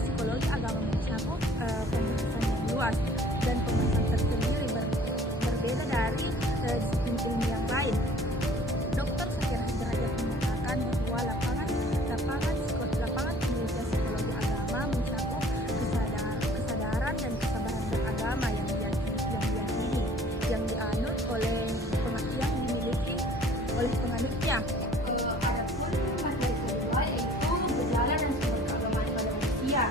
psikologi agama mencakup pembahasan yang luas dan pembahasan tersendiri berbeda dari disiplin ilmu yang lain. Dr. Zakir Derajat mengatakan bahwa lapangan penelitian psikologi agama mencakup kesadaran dan kesabaran beragama yang dianut oleh yang dimiliki oleh penganutnya. Adapun materi kedua yaitu gejala dan sumber keagamaan pada manusia.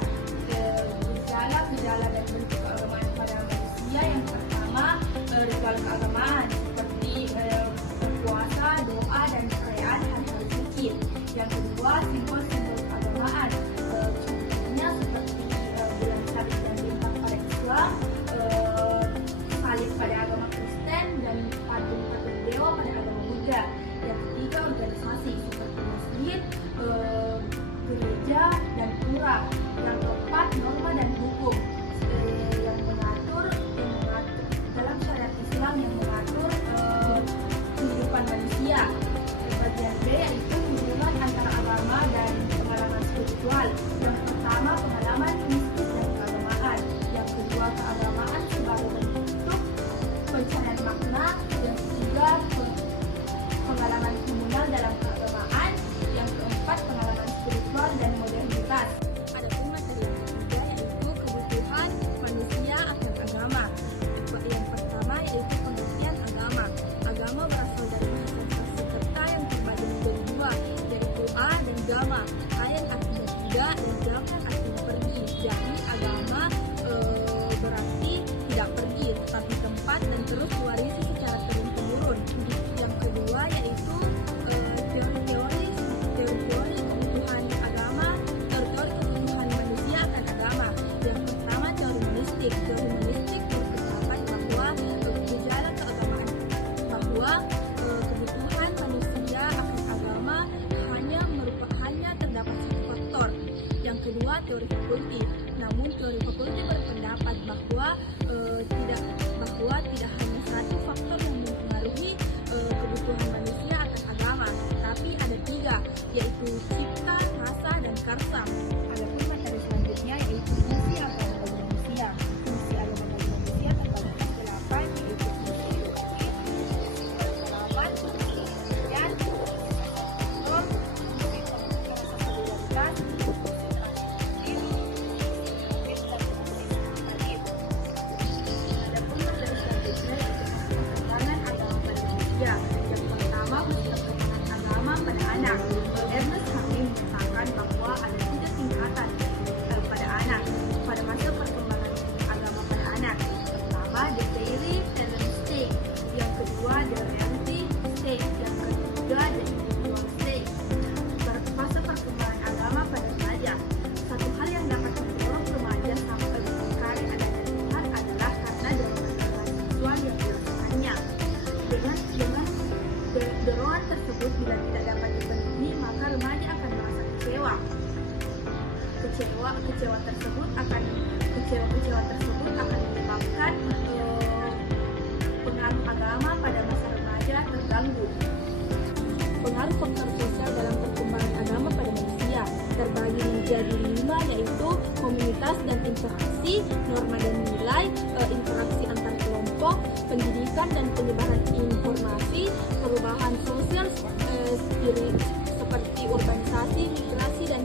Gejala dan bentuk keagamaan pada manusia yang pertama ritual keagamaan seperti puasa, doa dan perayaan hari-hari suci. Yang kedua simbol-simbol keagamaan, contohnya seperti bulan sabit dan bintang pada Islam, salib pada agama Kristen dan patung-patung dewa pada agama Buddha. Yang ketiga organisasi seperti masjid, gereja dan pura. Yang keempat norma dan hukum yang mengatur dalam syariat Islam yang mengatur kehidupan manusia. Bagian B yaitu hubungan antara agama dan pengalaman spiritual. Yang pertama pengalaman mistis dan keagamaan. Yang kedua keagamaan sebagai bentuk pencarian makna. Yang ketiga pengalaman komunal dalam keagamaan. Yang keempat pengalaman spiritual dan modernitas. Adapun materi yang ketiga yaitu kebutuhan manusia akan agama. Yang pertama yaitu pengertian agama. Agama berasal dari bahasa Sanskerta yang terbagi menjadi dua, yaitu a dan gama. A yang artinya tidak dan gama yang artinya pergi. Jadi agama berarti tidak pergi, tetapi tempat dan terus diwarisi secara turun-temurun. Yang kedua yaitu teori-teori kebutuhan agama, teori kebutuhan manusia akan agama. Yang pertama teori monistik. Teori monistik berpendapat bahwa gejala keagamaan bahwa kebutuhan manusia akan agama hanya terdapat satu faktor. Yang kedua teori fakulti. Namun teori fakulti berpendapat bahwa tidak hanya satu faktor yang mempengaruhi kebutuhan manusia akan agama, tapi ada tiga, yaitu cipta, rasa, dan karsa. Adapun materi selanjutnya yaitu fungsi agama bagi manusia. Fungsi agama bagi manusia terbagi atas 8, yaitu fungsi edukasi, fungsi berpengalaman, fungsi pendidikan, fungsi rasa solidaritas, fungsi transformatif, fungsi dan fungsi edukatif. Adapun materi selanjutnya yaitu perkembangan agama pada manusia. Yang pertama fungsi perkembangan agama pada anak. Ernest Hakim menyatakan bahwa ada 3 tingkatan pada anak pada masa perkembangan agama pada anak. Pertama, the daily talent stage. Yang kedua, the reality stage. Yang ketiga, the individual stage. Masa perkembangan agama pada remaja. Satu hal yang dapat mendorong remaja sampai mengingkari adanya Tuhan adalah karena dorongan seksual yang dilakukannya. Dengan dorongan tersebut bila tidak dapat dipenuhi, maka remaja akan merasa kecewa. Kecewa tersebut akan menyebabkan pengaruh agama pada masa remaja terganggu. Pengaruh faktor sosial dalam perkembangan agama pada manusia terbagi menjadi 5, yaitu komunitas dan interaksi, norma dan nilai, interaksi antar kelompok, pendidikan dan penyebaran informasi, perubahan sosial seperti urbanisasi, migrasi dan